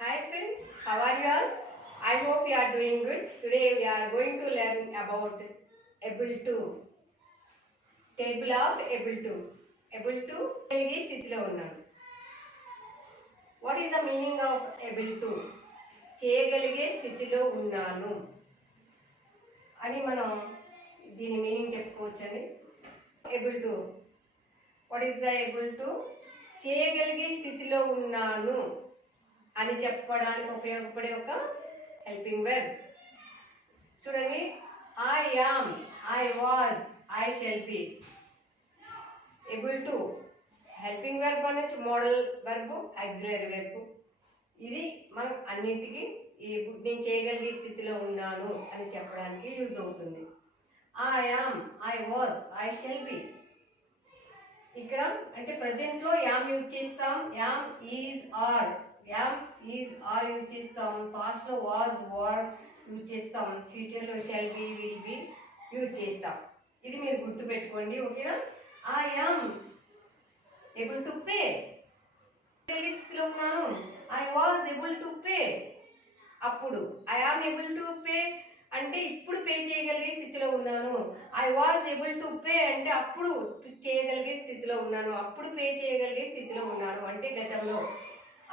Hi friends, how are you all? I hope you are doing good. Today we are going to learn about able to. Table of able to. Able to కలిగే స్థితిలో ఉన్నాను. What is the meaning of able to? చేయగలిగే స్థితిలో ఉన్నాను అని మనం దీని meaning చెప్పుకోవచ్చండి. Able to. What is the able to? చేయగలిగే స్థితిలో ఉన్నాను అని చెప్పడానికి ఉపయోగపడే ఒక హెల్పింగ్ వర్బ్. చూడండి, I am, I was, I shall B. Able to helping verb అనొచ్చు, మోడల్ వర్బ్, ఆక్సిలరీ వర్బ్. ఇది మనం అన్నింటికి నేను చేయగలిగే స్థితిలో ఉన్నాను అని చెప్పడానికి యూజ్ అవుతుంది. I am, I was, I shall be. ఇక్కడ అంటే ప్రజెంట్ లో యామ్ యూజ్ చేస్తాం, am, is, are. Am, is, are use చేస్తాం. పాస్ట్ లో వాజ్, వర్ యూజ్ చేస్తాం. ఫ్యూచర్ లో shall be, will be use చేస్తాం. ఇది మీరు గుర్తు పెట్టుకోండి, ఓకేనా? I am able to pay, స్థితిలో ఉన్నాను. I was able to pay, అప్పుడు. I am able to pay అంటే ఇప్పుడు పే చేయగలిగే స్థితిలో ఉన్నాను. I was able to pay అంటే అప్పుడు చేయగలిగే స్థితిలో ఉన్నాను, అప్పుడు పే చేయగలిగే స్థితిలో ఉన్నాను అంటే గతంలో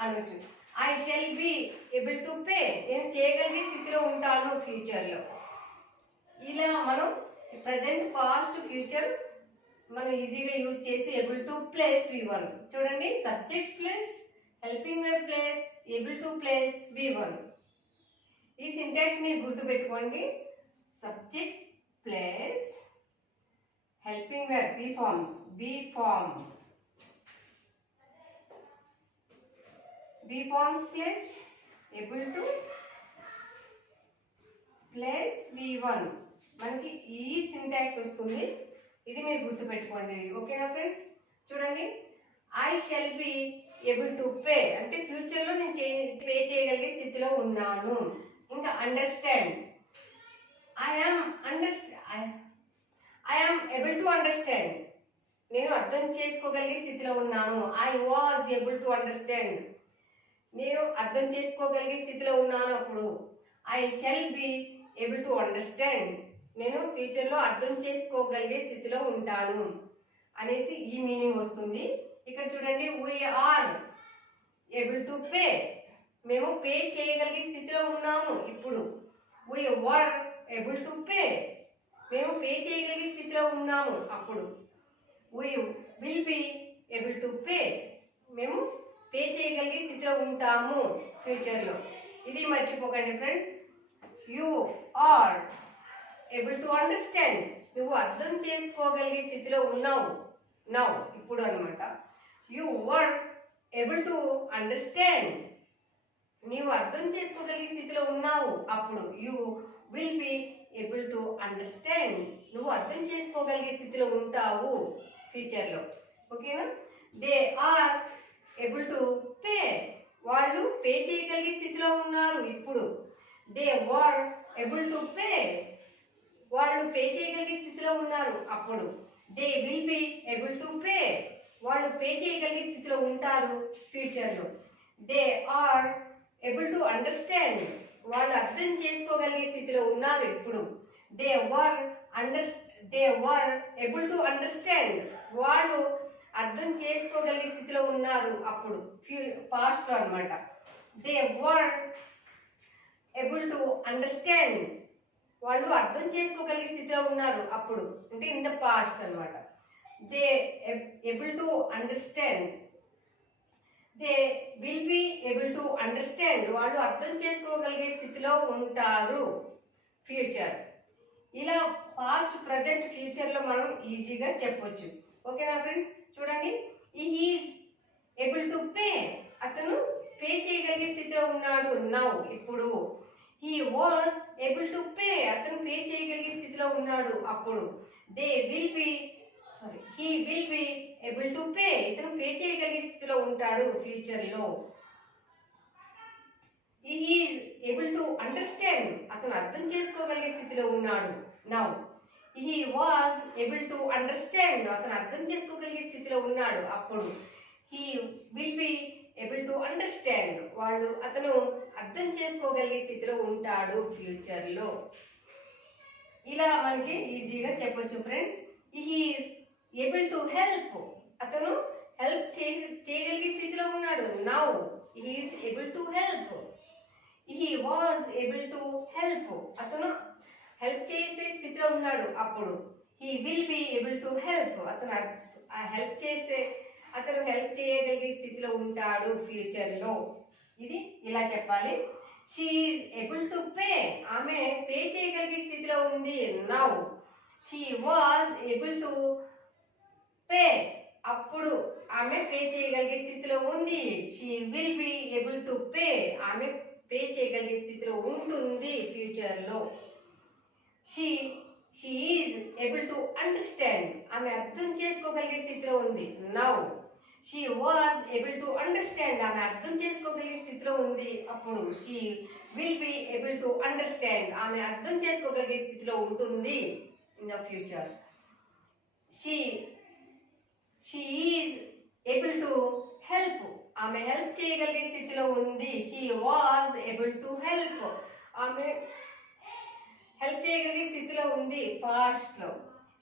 అనొచ్చు. I shall be able to pay, నేను చేయగలిగే స్థితిలో ఉంటాను ఫ్యూచర్లో. ఇలా మనం ప్రజెంట్, పాస్ట్, ఫ్యూచర్ మనం ఈజీగా యూజ్ చేసి ఏబుల్ టు ప్లస్ V1. చూడండి, subject plus helping verb plus able to plus V1. ఈ సింటాక్స్ మీరు గుర్తుపెట్టుకోండి. Subject plus helping verb be forms, be forms plus able to plus V1. మనకి ఈ syntax వస్తుంది. ఇది మీరు గుర్తుపెట్టుకోండి, ఓకేనా ఫ్రెండ్స్? చూడండి, I shall be able to pay అంటే ఫ్యూచర్ లో నేను పే చేయగలిగే స్థితిలో ఉన్నాను. ఇంకా understand, I am able to understand, నేను అర్థం చేసుకోగలిగే స్థితిలో ఉన్నాను. I was able to understand, నేను అర్థం చేసుకోగలిగే స్థితిలో ఉన్నాను అప్పుడు. I shall be able to understand, నేను ఫ్యూచర్ లో అర్థం చేసుకోగలిగే స్థితిలో ఉంటాను అనేసి ఈ మీనింగ్ వస్తుంది. ఇక్కడ చూడండి, we are able to pay, మేము పే చేయగలిగే స్థితిలో ఉన్నాము ఇప్పుడు. we were able to pay, మేము పే చేయగలిగే స్థితిలో ఉన్నాము అప్పుడు. we will be able to pay, మేము పే చేయగలిగే స్థితిలో ఉంటాము ఫ్యూచర్ లో. ఇది మర్చిపోకండి friends. you are able to understand, నువ్వు అర్థం చేసుకోగలిగే స్థితిలో ఉన్నావు నౌ, ఇప్పుడు అన్నమాట. you were able to understand, నీవు అర్థం చేసుకోగలిగే స్థితిలో ఉన్నావు అప్పుడు. you will be able to understand, నువ్వు అర్థం చేసుకోగలిగే స్థితిలో ఉంటావు ఫ్యూచర్ లో, ఓకేనా? they are able to pay, వాళ్ళు పే చేయగలిగే స్థితిలో ఉన్నారు ఇప్పుడు. they were able to pay, వాళ్ళు పే చేయగలిగే స్థితిలో ఉన్నారు అప్పుడు. they will be able to pay, వాళ్ళు పే చేయగలిగే స్థితిలో ఉంటారు ఫ్యూచర్ లో. they are able to understand, వాళ్ళు అర్థం చేసుకోగలిగే స్థితిలో ఉన్నారు ఇప్పుడు. they were able to understand, వాళ్ళు అర్థం చేసుకోగలిగే స్థితిలో ఉన్నారు అప్పుడు, పాస్ట్ లో అన్నమాట. they were able to understand, వాళ్ళు అర్థం చేసుకోగలిగే స్థితిలో ఉన్నారు అప్పుడు అంటే ఇన్ ద పాస్ట్ అన్నమాట. they able to understand, they will be able to understand, వాళ్ళు అర్థం చేసుకోగలిగే స్థితిలో ఉంటారు ఫ్యూచర్. ఇలా పాస్ట్, ప్రజెంట్, ఫ్యూచర్ లో మనం ఈజీగా చెప్పొచ్చు, ఓకేనా ఫ్రెండ్స్? చూడండి, he is able to pay, అతను పే చేయగలిగే స్థితిలో ఉన్నాడు నౌ, ఇప్పుడు. he was able to pay, అతను పే చేయగలిగే స్థితిలో ఉన్నాడు అప్పుడు. he will be able to pay, ఇతను పే చేయగలిగే స్థితిలో ఉంటాడు ఫ్యూచర్ లో. he is able to understand, అతను అర్థం చేసుకోగలిగే స్థితిలో ఉన్నాడు now. he was able to understand, అతను అర్థం చేసుకోగలిగే స్థితిలో ఉన్నాడు అప్పుడు. he will be able to understand, అతను అర్థం చేసుకోగలిగే స్థితిలో ఉంటాడు ఫ్యూచర్లో. ఇలా మనకి ఈజీగా చెప్పొచ్చు friends. He is able to help, అతను హెల్ప్ చేయగలిగే స్థితిలో ఉన్నాడు. Now he is able to help. He was able to help, అతను హెల్ప్ చేసే స్థితిలో ఉన్నాడు అప్పుడు. He will be able to help, అతను హెల్ప్ చేయగలిగే స్థితిలో ఉంటాడు ఫ్యూచర్లో. ఇది ఇలా చెప్పాలి. She is able to pay, ఆమె పే చేయగలిగే స్థితిలో ఉంది. Now she was able to pay, అప్పుడు ఆమె పే చేయగలిగే స్థితిలో ఉంది. She will be able to pay, ఆమె పే చేయగలిగే స్థితిలో ఉంటుంది ఫ్యూచర్లో. She is able to understand, ఆమె అర్థం చేసుకోగలిగే స్థితిలో ఉంది. Now she was able to understand, ఆమె అర్థం చేసుకోగలిగే స్థితిలో ఉంది అప్పుడు. She will be able to understand, ఆమె అర్థం చేసుకోగలిగే స్థితిలో ఉంటుంది in the future. She is able to help, ఆమె హెల్ప్ చేయగలిగే స్థితిలో ఉంది. She was able to help, ఆమె హెల్ప్ చేయగలిగే స్థితిలో ఉంది పాస్ట్ లో.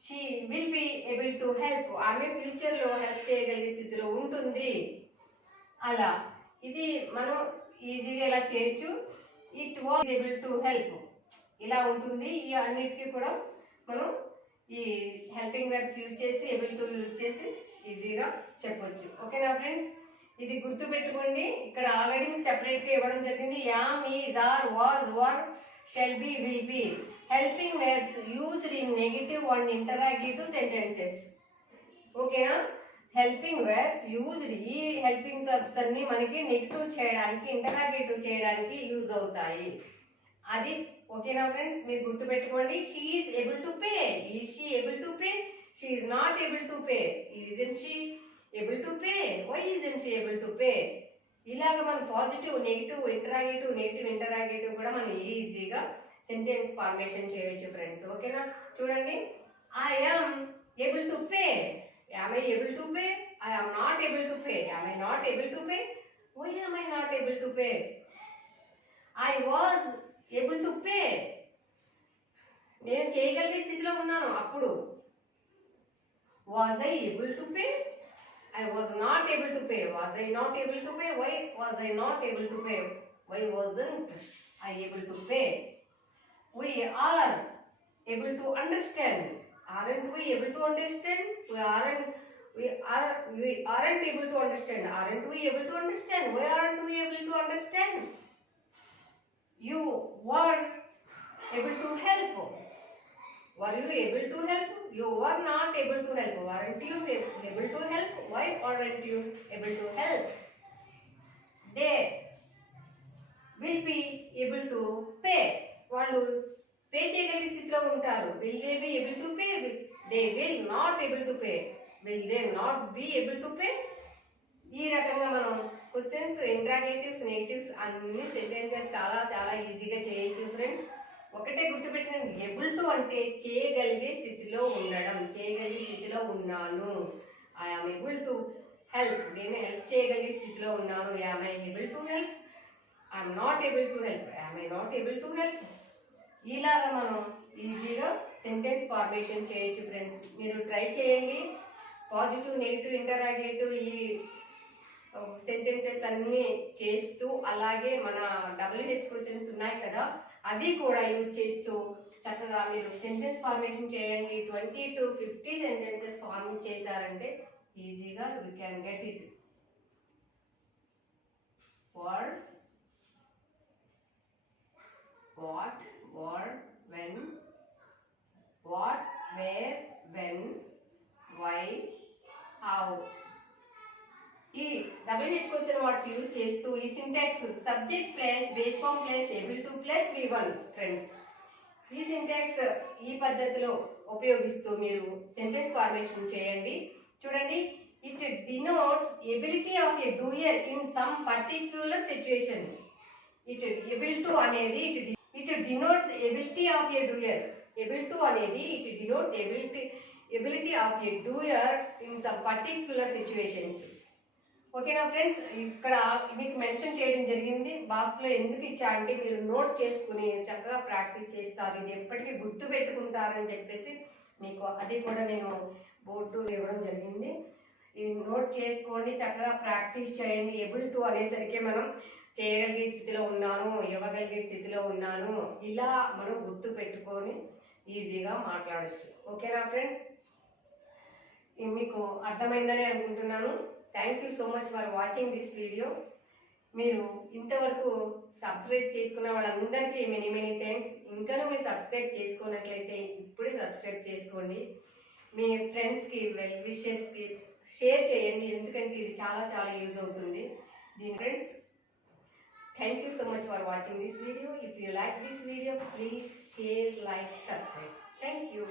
She will be able to help, ఆమె ఫ్యూచర్ లో హెల్ప్ చేయగలిగే స్థితిలో ఉంటుంది. అలా ఇది మనం ఈజీగా ఇలా చేయొచ్చు. It was able to help, ఇలా ఉంటుంది. ఈ అన్నిటికీ కూడా మనం ఈ హెల్పింగ్ వర్బ్స్ యూజ్ చేసి ఏబుల్ టు యూజ్ చేసి ఈజీగా చెప్పొచ్చు. ఓకేనా ఫ్రెండ్స్, ఇది గుర్తు పెట్టుకోండి. ఇక్కడ ఆల్రెడీ మీకు సెపరేట్ గా ఇవ్వడం జరిగింది. Am, is, are, was, were, shall be, will be. Helping verbs used in negative and interrogative sentences. ఓకేనా, హెల్పింగ్ వర్బ్స్ యూజ్డ్, ఈ హెల్పింగ్ వర్బ్స్ అన్ని మనకి నెగిటివ్ చేయడానికి, ఇంటరాగేటివ్ చేయడానికి యూజ్ అవుతాయి. అది ఓకేనా ఫ్రెండ్స్, మీరు గుర్తుపెట్టుకోండి. She is able to pay, is she able to pay, she is not able to pay, isn't she able to pay, why isn't she able to pay. ఇలాగ మనం positive, negative, interrogative, negative, interrogative కూడా మనం ఈజీగా sentence formation చేయొచ్చు friends. ఓకేనా, చూడండి. I am able to pay, am I able to pay, I am not able to pay, am I not able to pay, why yam I not able to pay. I was able to pay, నేను చేయగలిగే స్థితిలో ఉన్నాను అప్పుడు. Was I able to pay, I was not able to pay. Was I not able to pay? Why was I not able to pay? Why wasn't I able to pay? We are able to understand. Aren't we able to understand? We aren't able to understand. Aren't we able to understand? Why aren't we able to understand? You were able to help. Were you able to help? You were not able to help. Weren't you able to help? Why aren't you able to help? They will be able to pay. వాళ్ళు pay చేయగలిగే స్థితిలో ఉంటారు. Will they be able to pay? They will not able to pay. Will they not be able to pay? ఈ రకంగా మనం questions, interrogatives, negatives అన్ని sentences చాలా చాలా ఈజీగా చేయొచ్చు ఫ్రెండ్స్. ఒకటే గుర్తుపెట్టండి, ఏబుల్ టు అంటే చేయగలిగే స్థితిలో ఉండడం, చేయగలిగే స్థితిలో ఉన్నాను. I am able to help, నేను హెల్ప్ చేయగలిగే స్థితిలో ఉన్నాను. Yam I able to help, I'm not able to help, yam I not able to help. ఇలాగా మనం ఈజీగా సెంటెన్స్ ఫార్మేషన్ చేయొచ్చు ఫ్రెండ్స్. మీరు ట్రై చేయండి. పాజిటివ్, నెగిటివ్, ఇంటరాగేటివ్ ఈ సెంటెన్సెస్ అన్ని చేస్తూ, అలాగే మన WH క్వశ్చన్స్ ఉన్నాయి కదా, అవి కూడా యూజ్ చేస్తూ చక్కగా మీరు సెంటెన్స్ ఫార్మేషన్ చేయండి. 20 to 50 సెంటెన్సెస్ ఫార్మ్ చేశారంటే ఈజీగా we can get it. What, when, what, where, when, why, how. ఈ WH క్వశ్చన్ వర్డ్స్ యూజ్ చేస్తూ ఈ syntax subject plus base form plus able to plus V1 friends, ఈ syntax ఈ పద్ధతిలో ఉపయోగిస్తూ మీరు సెంటెన్స్ ఫార్మేషన్ చేయండి. చూడండి, it denotes ability of a doer in some particular situation. It able to అనేది it denotes ability of a doer. Able to అనేది it denotes ability of a doer in some particular situations. ఓకేనా friends, ఇక్కడ మీకు mention చేయడం జరిగింది. బాక్స్లో ఎందుకు ఇచ్చా అంటే మీరు నోట్ చేసుకుని చక్కగా ప్రాక్టీస్ చేస్తారు, ఇది ఎప్పటికీ గుర్తు పెట్టుకుంటారని చెప్పేసి మీకు అది కూడా నేను బోర్డు ఇవ్వడం జరిగింది. ఇది నోట్ చేసుకోండి, చక్కగా ప్రాక్టీస్ చేయండి. ఎబుల్ టు అనేసరికి మనం చేయగలిగే స్థితిలో ఉన్నాను, ఇవ్వగలిగే స్థితిలో ఉన్నాను, ఇలా మనం గుర్తు పెట్టుకొని ఈజీగా మాట్లాడచ్చు. ఓకేనా ఫ్రెండ్స్, మీకు అర్థమైందని అనుకుంటున్నాను. Thank you so much for watching this video. మీరు ఇంతవరకు సబ్స్క్రైబ్ చేసుకున్న వాళ్ళందరికీ మెనీ మెనీ థ్యాంక్స్. ఇంకా మీరు సబ్స్క్రైబ్ చేసుకున్నట్లయితే ఇప్పుడే సబ్స్క్రైబ్ చేసుకోండి. మీ ఫ్రెండ్స్కి, వెల్ విషెస్కి షేర్ చేయండి, ఎందుకంటే ఇది చాలా చాలా యూజ్ అవుతుంది. దీని friends, thank you so much for watching this video. If you like this video, please share, like, subscribe. Thank you.